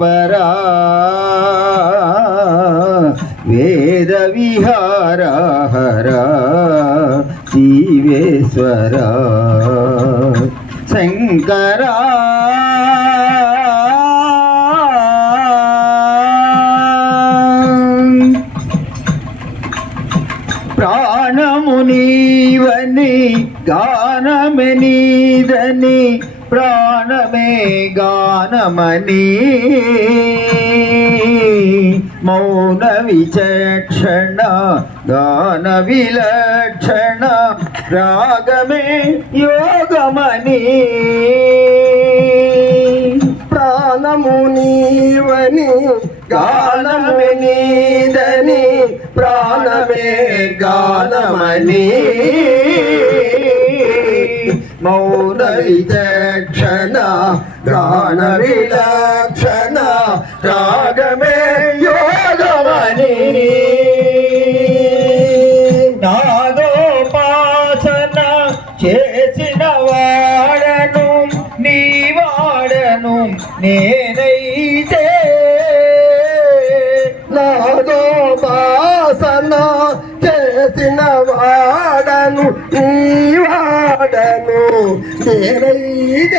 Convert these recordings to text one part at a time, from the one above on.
పరా వేద విహారా జీవేశ్వర శంకరా ప్రాణము నీవని గానమే నీదని ప్రాణమే గానమని మౌన విచక్షణ గాన విలక్షణ రాగమే యోగమని. ప్రాణము నీవని గానమే నీదని ప్రాణమే గానమని. మౌనవిచక్షణ విచక్షణ విలక్షణ రాగమే యోగమని నాదోపాసన చేసిన వాడను నీ వాడను నేనైతే. నాదోపాసన వాడను వాడను నేనైతే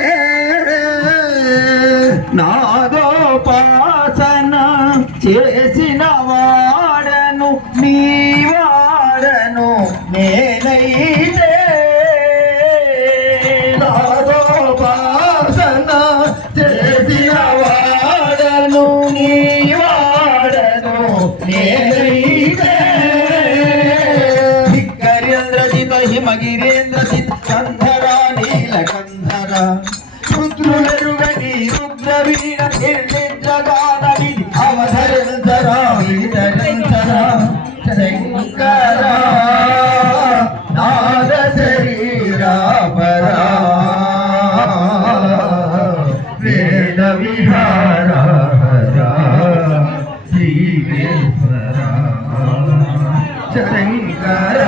ధిక్కరేంద్రజిత హిమగిరేంద్రజిత్ కంధర నీలకంధర. రుద్రులరుగని రుద్రవీణ నిర్నిద్రగానని అవధరించర విధరించర శంకర నాద వేద విహార శంకర